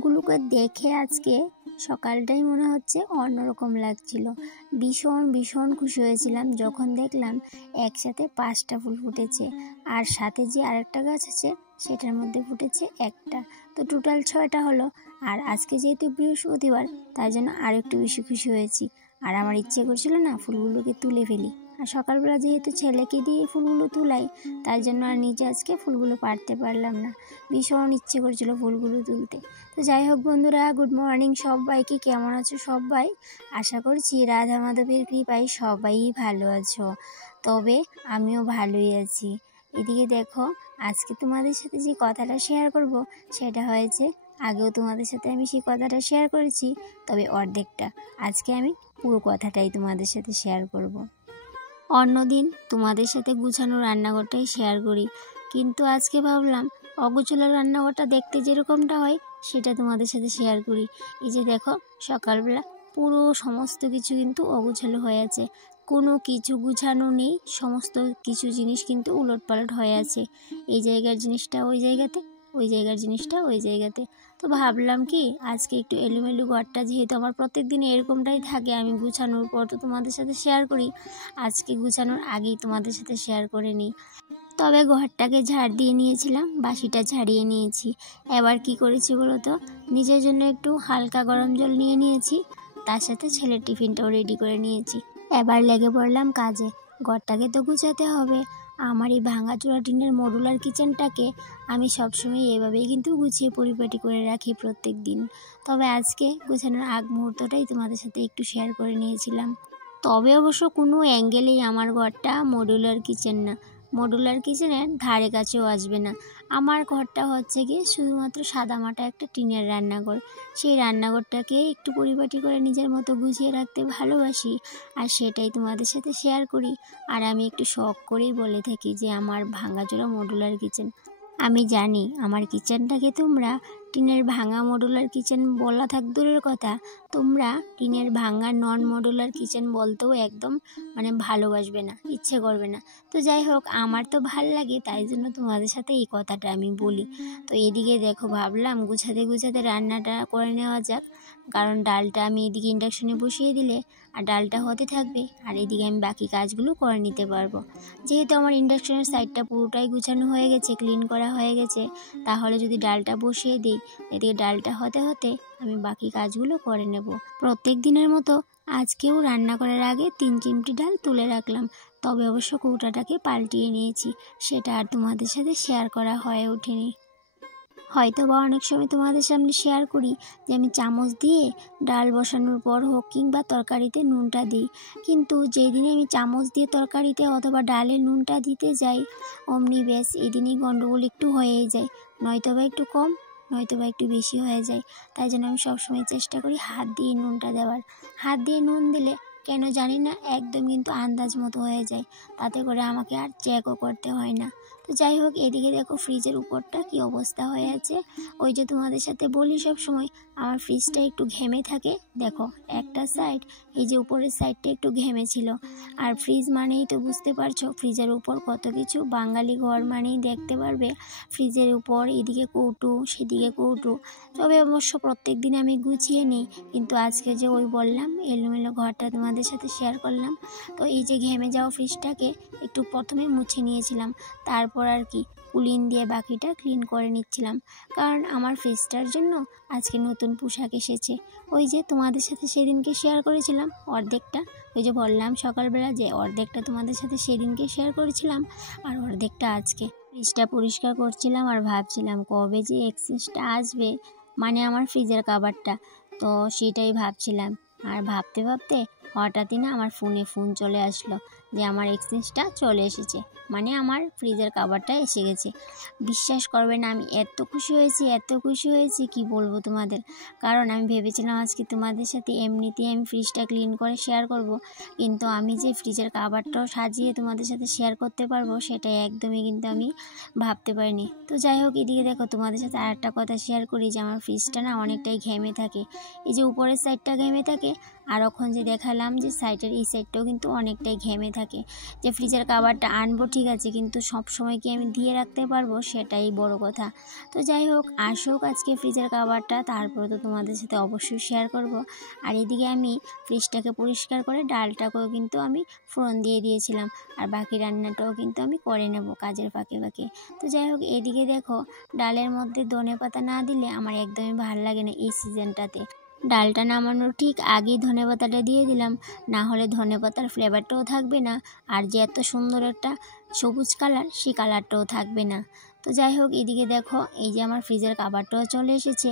ফুলগুলোকে দেখে আজকে সকালটাই মনে হচ্ছে অন্যরকম লাগছিল। ভীষণ ভীষণ খুশি হয়েছিলাম যখন দেখলাম একসাথে 5টা ফুল ফুটেছে, আর সাথে যে আরেকটা গাছ আছে সেটার মধ্যে ফুটেছে একটা, তো টোটাল 6টা হলো। আর আজকে যেহেতু বৃহস্পতিবার তাই জন্য আর একটু বেশি খুশি হয়েছি। আর আমার ইচ্ছে করছিল না ফুলগুলোকে তুলে ফেলি, আর সকালবেলা যেহেতু ছেলেকে দিয়ে ফুলগুলো তুলাই তাই জন্য আর নিজে আজকে ফুলগুলো পারতে পারলাম না। ভীষণ ইচ্ছে করছিল ফুলগুলো তুলতে। তো যাই হোক বন্ধুরা, গুড মর্নিং সবাইকে। কেমন আছো সবাই? আশা করছি রাধা মাধবের কৃপায় সবাই ভালো আছো, তবে আমিও ভালোই আছি। এদিকে দেখো, আজকে তোমাদের সাথে যে কথাটা শেয়ার করব সেটা হয়েছে, আগেও তোমাদের সাথে আমি সেই কথাটা শেয়ার করেছি, তবে অর্ধেকটা। আজকে আমি পুরো কথাটাই তোমাদের সাথে শেয়ার করব। অন্যদিন তোমাদের সাথে গুছানো রান্নাঘরটাই শেয়ার করি, কিন্তু আজকে ভাবলাম অগোছালো রান্নাঘরটা দেখতে যেরকমটা হয় সেটা তোমাদের সাথে শেয়ার করি। এই যে দেখো, সকালবেলা পুরো সমস্ত কিছু কিন্তু অগোছালো হয়ে আছে, কোনো কিছু গুছানো নেই, সমস্ত কিছু জিনিস কিন্তু উলটপালট হয়ে আছে। এই জায়গার জিনিসটা ওই জায়গাতে, ওই জায়গার জিনিসটা ওই জায়গাতে। তো ভাবলাম কি আজকে একটু এলোমেলো ঘরটা, যেহেতু আমার প্রত্যেক দিন এরকমটাই থাকে, আমি গুছানোর পর তো তোমাদের সাথে শেয়ার করি, আজকে গুছানোর আগেই তোমাদের সাথে শেয়ার করে নিই। তবে ঘরটাকে ঝাড় দিয়ে নিয়েছিলাম, বাসিটা ঝাড়িয়ে নিয়েছি। এবার কি করেছি বলো তো, নিজের জন্য একটু হালকা গরম জল নিয়ে নিয়েছি, তার সাথে ছেলের টিফিনটাও রেডি করে নিয়েছি। এবার লেগে পড়লাম কাজে। ঘরটাকে তো গুছাতে হবে। আমার এই ভাঙাচোরা টিনের মডুলার কিচেনটাকে আমি সবসময় এভাবেই কিন্তু গুছিয়ে পরিপাটি করে রাখি প্রত্যেক দিন। তবে আজকে গুছানোর আগ মুহূর্তটাই তোমাদের সাথে একটু শেয়ার করে নিয়েছিলাম। তবে অবশ্য কোনো অ্যাঙ্গেলেই আমার ঘরটা মডুলার কিচেন না, মডুলার কিচেনের ধারে কাছেও আসবে না। আমার ঘরটা হচ্ছে গিয়ে শুধুমাত্র সাদামাটা একটা টিনের রান্নাঘর। সেই রান্নাঘরটাকে একটু পরিপাটি করে নিজের মতো গুছিয়ে রাখতে ভালোবাসি, আর সেটাই তোমাদের সাথে শেয়ার করি। আর আমি একটু শখ করেই বলে থাকি যে আমার ভাঙাচোরা মডুলার কিচেন। আমি জানি আমার কিচেনটাকে তোমরা টিনের ভাঙা মডুলার কিচেন বলা থাক দূরের কথা, তোমরা টিনের ভাঙা নন মডুলার কিচেন বলতেও একদম ভালোবাসবে না, ইচ্ছে করবে না। তো যাই হোক, আমার তো ভাল লাগে, তাই জন্য তোমাদের সাথে এই কথাটা আমি বলি। তো এদিকে দেখো, ভাবলাম গুছাতে গুছাতে রান্নাটা করে নেওয়া যাক, কারণ ডালটা আমি এদিকে ইন্ডাকশনে বসিয়ে দিলে আর ডালটা হতে থাকবে, আর এদিকে আমি বাকি কাজগুলো করে নিতে পারবো। যেহেতু আমার ইন্ডাকশনের সাইডটা পুরোটাই গুছানো হয়ে গেছে, ক্লিন করা হয়ে গেছে, তাহলে যদি ডালটা বসিয়ে দিই, এদিকে ডালটা হতে হতে আমি বাকি কাজগুলো করে নেব। প্রত্যেক দিনের মতো আজকেও রান্না করার আগে 3 চিমটি ডাল তুলে রাখলাম, তবে অবশ্য কৌটাটাকে পাল্টিয়ে নিয়েছি, সেটা আর তোমাদের সাথে শেয়ার করা হয়ে ওঠেনি। হয়তো বা অনেক সময় তোমাদের সামনে শেয়ার করি যে আমি চামচ দিয়ে ডাল বসানোর পর হোক কিংবা তরকারিতে নুনটা দিই, কিন্তু যেই দিনে আমি চামচ দিয়ে তরকারিতে অথবা ডালে নুনটা দিতে যাই, অমনি ব্যাস এই দিনই গন্ডগোল একটু হয়েই যায়, নয়তো বা একটু কম, নয়তো বা একটু বেশি হয়ে যায়। তাই জন্য আমি সবসময় চেষ্টা করি হাত দিয়ে নুনটা দেওয়ার। হাত দিয়ে নুন দিলে কেন জানি না একদম কিন্তু আন্দাজ মতো হয়ে যায়, তাতে করে আমাকে আর চেকও করতে হয় না। তো যাই হোক, এদিকে দেখো ফ্রিজের উপরটা কি অবস্থা হয়ে আছে। ওই যে তোমাদের সাথে বলি সব সময় আমার ফ্রিজটা একটু ঘেমে থাকে, দেখো একটা সাইড, এই যে উপরের সাইডটা একটু ঘেমে ছিল। আর ফ্রিজ মানেই তো বুঝতে পারছো ফ্রিজের উপর কত কিছু, বাঙালি ঘর মানেই দেখতে পারবে ফ্রিজের উপর এদিকে কৌটো সেদিকে কৌটো। তবে অবশ্য প্রত্যেক দিন আমি গুছিয়ে নিই, কিন্তু আজকে যে ওই বললাম এলোমেলো ঘরটা তোমাদের সাথে শেয়ার করলাম। তো এই যে ঘেমে যাওয়া ফ্রিজটাকে একটু প্রথমে মুছে নিয়েছিলাম, তারপর আর কি কুলিন দিয়ে বাকিটা ক্লিন করে নিচ্ছিলাম, কারণ আমার ফ্রিজটার জন্য আজকে নতুন পোশাক এসেছে। ওই যে তোমাদের সাথে সেদিনকে শেয়ার করেছিলাম অর্ধেকটা, ওই যে বললাম সকালবেলা যে অর্ধেকটা তোমাদের সাথে সেদিনকে শেয়ার করেছিলাম আর অর্ধেকটা আজকে। ফ্রিজটা পরিষ্কার করছিলাম আর ভাবছিলাম কবে যে এক্সচেঞ্জটা আসবে, আমার ফ্রিজের কভারটা, তো সেটাই ভাবছিলাম। আর ভাবতে ভাবতে হঠাৎই না আমার ফোন চলে আসলো যে আমার এক্সচেঞ্জটা চলে এসেছে, আমার ফ্রিজের কভারটা এসে গেছে। বিশ্বাস করবে না, আমি এত খুশি হয়েছি কি বলবো তোমাদের। কারণ আমি ভেবেছিলাম আজকে তোমাদের সাথে এমনিতেই আমি ফ্রিজটা ক্লিন করে শেয়ার করব, কিন্তু আমি যে ফ্রিজের কভারটাও সাজিয়ে তোমাদের সাথে শেয়ার করতে পারবো সেটাই একদমই কিন্তু আমি ভাবতে পারিনি। তো যাই হোক, এদিকে দেখো তোমাদের সাথে আরেকটা কথা শেয়ার করি যে আমার ফ্রিজটা না অনেকটাই ঘেমে থাকে, এই যে উপরের সাইডটা ঘেমে থাকে, আর এখন যে দেখালাম যে সাইডের এই সাইডটাও কিন্তু অনেকটাই ঘেমে থাকে যে ফ্রিজের কভারটা আনবো ঠিক আছে, কিন্তু সব সময় কি আমি দিয়ে রাখতে পারবো, সেটাই বড় কথা। তো যাই হোক, আসুক আজকে ফ্রিজের কভারটা, তারপরে তো তোমাদের সাথে অবশ্যই শেয়ার করব। আর এদিকে আমি ফ্রিজটাকে পরিষ্কার করে ডালটাকেও কিন্তু আমি ফোড়ন দিয়ে দিয়েছিলাম, আর বাকি রান্নাটাও কিন্তু আমি করে নেব কাজের ফাঁকে ফাঁকে। তো যাই হোক, এদিকে দেখো ডালের মধ্যে ধনেপাতা না দিলে আমার একদমই ভালো লাগে না এই সিজনটাতে। ডালটা নামানোর ঠিক আগেই ধনেপাতাটা দিয়ে দিলাম, না হলে ধনেপাতার ফ্লেভারটাও থাকবে না, আর যে এত সুন্দর একটা সবুজ কালার, সেই কালারটাও থাকবে না। তো যাই হোক, এদিকে দেখো এই যে আমার ফ্রিজের কভারটাও চলে এসেছে,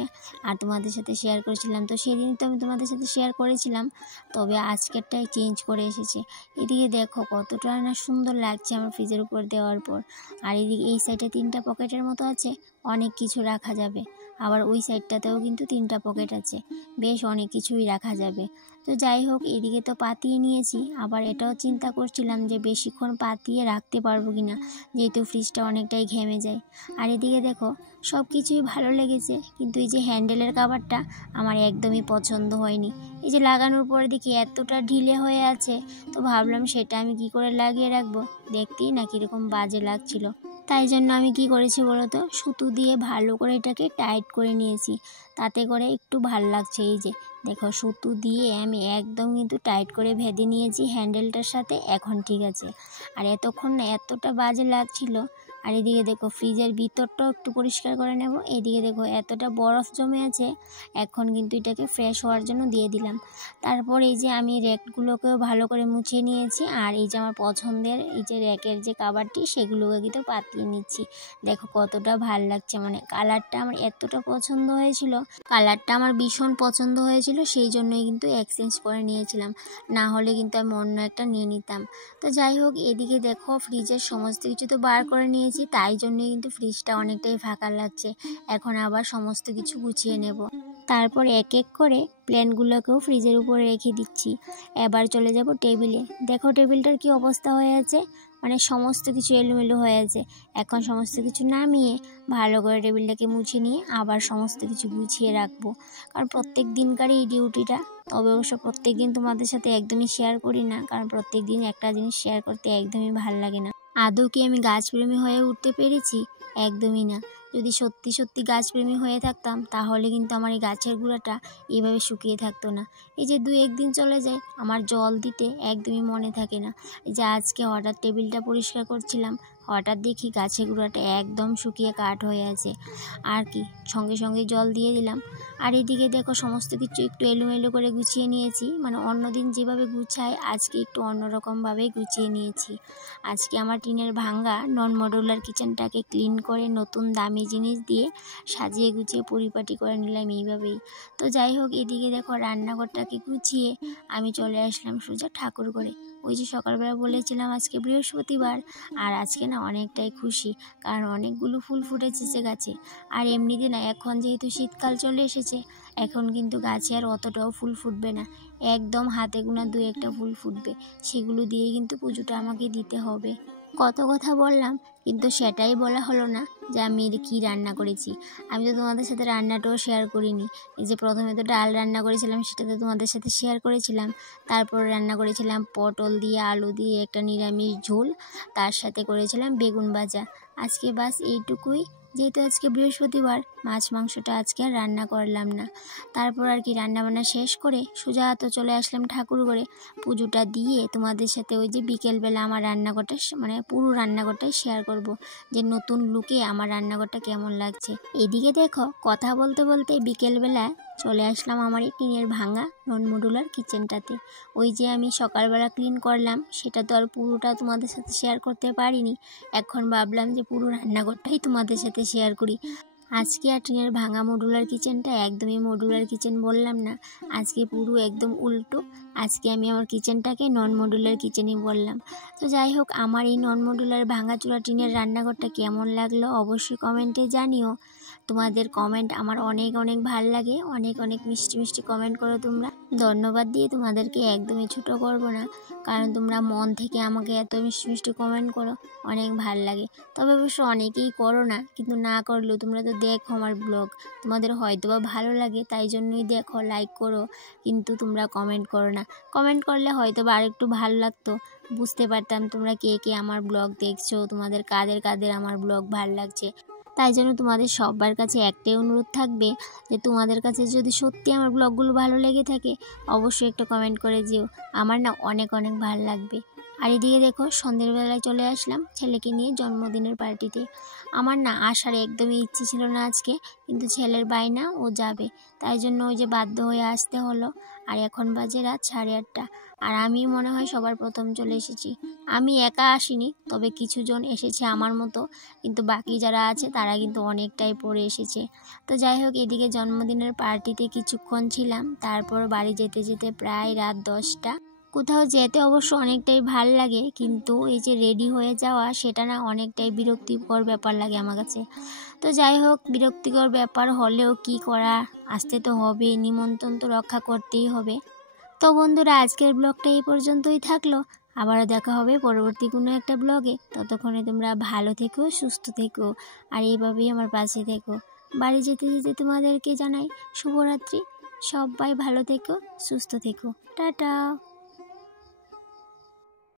আর তোমাদের সাথে শেয়ার করেছিলাম, তো সেদিন তো আমি তোমাদের সাথে শেয়ার করেছিলাম, তবে আজকেরটাই চেঞ্জ করে এসেছে। এদিকে দেখো কতটা না সুন্দর লাগছে আমার ফ্রিজের উপর দেওয়ার পর। আর এদিকে এই সাইডে 3টা পকেটের মতো আছে, অনেক কিছু রাখা যাবে। আবার ওই সাইডটাতেও কিন্তু 3টা পকেট আছে, বেশ অনেক কিছুই রাখা যাবে। তো যাই হোক, এদিকে তো পাতিয়ে নিয়েছি, আবার এটাও চিন্তা করছিলাম যে বেশিক্ষণ পাতিয়ে রাখতে পারবো কিনা, যেহেতু ফ্রিজটা অনেকটাই ঘেমে যায়। আর এদিকে দেখো সব কিছুই ভালো লেগেছে, কিন্তু এই যে হ্যান্ডেলের কভারটা আমার একদমই পছন্দ হয়নি। এই যে লাগানোর পরে দেখি এতটা ঢিলে হয়ে আছে, তো ভাবলাম সেটা আমি কি করে লাগিয়ে রাখবো, দেখতেই না কীরকম বাজে লাগছিল। তাই জন্য আমি কি করেছি বলো তো, সুতো দিয়ে ভালো করে এটাকে টাইট করে নিয়েছি, তাতে করে একটু ভাল লাগছে। এই যে দেখো সুতো দিয়ে আমি একদম কিন্তু টাইট করে বেঁধে নিয়েছি হ্যান্ডেলটার সাথে, এখন ঠিক আছে। আর এতক্ষণ না এতটা বাজে লাগছিল। আর এদিকে দেখো ফ্রিজের ভিতরটাও একটু পরিষ্কার করে নেব। এদিকে দেখো এতটা বরফ জমে আছে, এখন কিন্তু এটাকে ফ্রেশ হওয়ার জন্য দিয়ে দিলাম। তারপর এই যে আমি র্যাকগুলোকেও ভালো করে মুছে নিয়েছি, আর এই যে আমার পছন্দের এই যে র্যাকের যে কভারটি, সেগুলোকে কিন্তু পাতিয়ে নিচ্ছি। দেখো কতটা ভাল লাগছে, মানে কালারটা আমার এতটা পছন্দ হয়েছিল, কালারটা আমার ভীষণ পছন্দ হয়েছিল, সেই জন্যই কিন্তু এক্সচেঞ্জ করে নিয়েছিলাম, না হলে কিন্তু আমি অন্য একটা নিয়ে নিতাম। তো যাই হোক, এদিকে দেখো ফ্রিজের সমস্ত কিছু তো বার করে নিয়েছি, তাই জন্যই কিন্তু ফ্রিজটা অনেকটাই ফাঁকা লাগছে। এখন আবার সমস্ত কিছু গুছিয়ে নেব, তারপর এক এক করে প্লেনগুলোকেও ফ্রিজের উপরে রেখে দিচ্ছি। এবার চলে যাব টেবিলে। দেখো টেবিলটার কি অবস্থা হয়ে আছে, মানে সমস্ত কিছু এলোমেলো হয়ে আছে। এখন সমস্ত কিছু নামিয়ে ভালো করে টেবিলটাকে মুছে নিয়ে আবার সমস্ত কিছু গুছিয়ে রাখবো, কারণ প্রত্যেক দিনকারই এই ডিউটিটা। তবে অবশ্য প্রত্যেক দিন তোমাদের সাথে একদমই শেয়ার করি না, কারণ প্রত্যেক দিন একটা জিনিস শেয়ার করতে একদমই ভালো লাগে না। আদৌ কি আমি গাছপ্রেমী হয়ে উঠতে পেরেছি? একদমই না। যদি সত্যি সত্যি গাছপ্রেমী হয়ে থাকতাম, তাহলে কিন্তু আমার এই গাছের গুঁড়াটা এইভাবে শুকিয়ে থাকতো না। এই যে 2-1 দিন চলে যায়, আমার জল দিতে একদমই মনে থাকে না। এই যে আজকে হঠাৎ টেবিলটা পরিষ্কার করছিলাম, হঠাৎ দেখি গাছের গুঁড়াটা একদম শুকিয়ে কাঠ হয়ে আছে, আর কি সঙ্গে সঙ্গে জল দিয়ে দিলাম। আর এদিকে দেখো সমস্ত কিছু একটু এলোমেলো করে গুছিয়ে নিয়েছি, মানে অন্যদিন যেভাবে গুছাই আজকে একটু অন্যরকমভাবেই গুছিয়ে নিয়েছি। আজকে আমার টিনের ভাঙ্গা নন মডুলার কিচেনটাকে ক্লিন করে নতুন দামি জিনিস দিয়ে সাজিয়ে গুছিয়ে পরিপাটি করে নিলাম এইভাবেই। তো যাই হোক, এদিকে দেখো রান্নাঘরটাকে গুছিয়ে আমি চলে আসলাম সোজা ঠাকুর ঘরে। ওই যে সকালবেলা বলেছিলাম আজকে বৃহস্পতিবার, আর আজকে না অনেকটাই খুশি, কারণ অনেকগুলো ফুল ফুটেছে গাছে। আর এমনিতে না এখন যেহেতু শীতকাল চলে এসেছে, এখন কিন্তু গাছে আর অতটাও ফুল ফুটবে না, একদম হাতে গোনা 2-1টা ফুল ফুটবে, সেগুলো দিয়েই কিন্তু পুজোটা আমাকে দিতে হবে। কত কথা বললাম, কিন্তু সেটাই বলা হলো না যে আমি কী রান্না করেছি। আমি তো তোমাদের সাথে রান্নাটাও শেয়ার করিনি। এই যে প্রথমে তো ডাল রান্না করেছিলাম, সেটা তো তোমাদের সাথে শেয়ার করেছিলাম। তারপর রান্না করেছিলাম পটল দিয়ে আলু দিয়ে একটা নিরামিষ ঝোল, তার সাথে করেছিলাম বেগুন ভাজা। আজকে বাস এইটুকুই। যেহেতু আজকে বৃহস্পতিবার, মাছ মাংসটা আজকে আর রান্না করলাম না। তারপর আর কি রান্নাবান্না শেষ করে সোজা তো চলে আসলাম ঠাকুর ঘরে। পুজোটা দিয়ে তোমাদের সাথে ওই যে বিকেলবেলা আমার রান্নাঘরটা, মানে পুরো রান্নাঘরটাই শেয়ার করব, যে নতুন লুকে আমার রান্নাঘরটা কেমন লাগছে। এদিকে দেখো কথা বলতে বলতে বিকেলবেলা চলে আসলাম আমার এই টিনের ভাঙা নন মডুলার কিচেনটাতে। ওই যে আমি সকালবেলা ক্লিন করলাম, সেটা তো আর পুরোটা তোমাদের সাথে শেয়ার করতে পারিনি। এখন ভাবলাম যে পুরো রান্নাঘরটাই তোমাদের সাথে শেয়ার করি। আজকে আর টিনের ভাঙা মডুলার কিচেনটা একদমই মডুলার কিচেন বললাম না, আজকে পুরো একদম উল্টো। আজকে আমি আমার কিচেনটাকে নন মডুলার কিচেনই বললাম। তো যাই হোক, আমার এই নন মডুলার ভাঙাচোরা টিনের রান্নাঘরটা কেমন লাগলো অবশ্যই কমেন্টে জানিও। তোমাদের কমেন্ট আমার অনেক অনেক ভাল লাগে, অনেক অনেক মিষ্টি মিষ্টি কমেন্ট করো তোমরা। ধন্যবাদ দিয়ে তোমাদেরকে একদমই ছোটো করব না, কারণ তোমরা মন থেকে আমাকে এত মিষ্টি মিষ্টি কমেন্ট করো, অনেক ভাল লাগে। তবে অবশ্য অনেকেই করো না, কিন্তু না করলেও তোমরা তো দেখো আমার ব্লগ, তোমাদের হয়তো বা ভালো লাগে তাই জন্যই দেখো, লাইক করো, কিন্তু তোমরা কমেন্ট করো না। কমেন্ট করলে হয়তো বা আরেকটু ভালো লাগতো, বুঝতে পারতাম তোমরা কে কে আমার ব্লগ দেখছো, তোমাদের কাদের কাদের আমার ব্লগ ভালো লাগছে। তাই জন্য তোমাদের সবার কাছে একটাই অনুরোধ থাকবে যে তোমাদের কাছে যদি সত্যি আমার ব্লগগুলো ভালো লেগে থাকে অবশ্যই একটা কমেন্ট করে যেও, আমার না অনেক অনেক ভালো লাগবে। আর এদিকে দেখো সন্ধ্যের বেলায় চলে আসলাম ছেলেকে নিয়ে জন্মদিনের পার্টিতে। আমার না আসার একদমই ইচ্ছে ছিল না আজকে, কিন্তু ছেলের বায়না ও যাবে, তাই জন্য ওই যে বাধ্য হয়ে আসতে হলো। আর এখন বাজে রাত 8:30, আর আমি মনে হয় সবার প্রথম চলে এসেছি। আমি একা আসিনি, তবে কিছুজন এসেছে আমার মতো, কিন্তু বাকি যারা আছে তারা কিন্তু অনেকটাই পরে এসেছে। তো যাই হোক, এদিকে জন্মদিনের পার্টিতে কিছুক্ষণ ছিলাম, তারপর বাড়ি যেতে যেতে প্রায় রাত 10টা। কোথাও যেতে অবশ্য অনেকটাই ভাল লাগে, কিন্তু এই যে রেডি হয়ে যাওয়া সেটা না অনেকটাই বিরক্তিকর ব্যাপার লাগে আমার কাছে। তো যাই হোক, বিরক্তিকর ব্যাপার হলেও কি করা, আসতে তো হবে, নিমন্ত্রণ তো রক্ষা করতেই হবে। তো বন্ধুরা, আজকের ব্লগটা এই পর্যন্তই থাকলো, আবারও দেখা হবে পরবর্তী কোনো একটা ব্লগে। ততক্ষণে তোমরা ভালো থেকো, সুস্থ থেকো, আর এইভাবেই আমার পাশে থেকো। বাড়ি যেতে যেতে তোমাদেরকে জানাই শুভরাত্রি। সবাই ভালো থেকো, সুস্থ থেকো, টাটা।